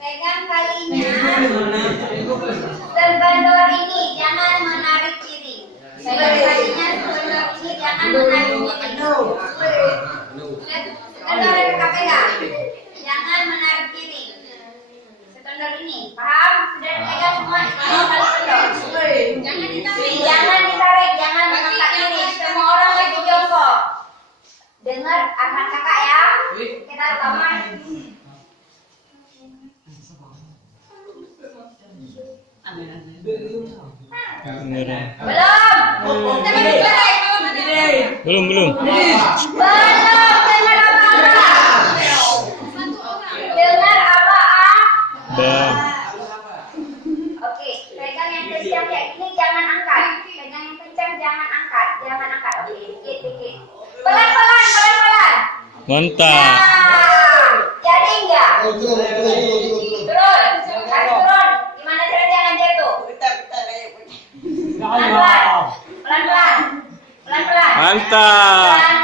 Pegang talinya. Serbandor ini jangan menarik kiri. Pegang talinya serbandor ini jangan menarik kiri. Serbandor pegang. Jangan menarik kiri. Serbandor ini, paham? Sudah pegang semua. Jangan ditarik, jangan mengangkat kiri. Semua orang lagi jongkok. Dengar arahan kakak ya. Kita rekaman. Belum. Dengar apa? Bang. Oke, pegang yang kencang kayak gini, jangan angkat. Pegang yang kencang, jangan angkat. Oke, dikit. Pelan. Mantap. Jadi enggak? Turun. Gimana cara jangan jatuh? Pelan-pelan. Mantap.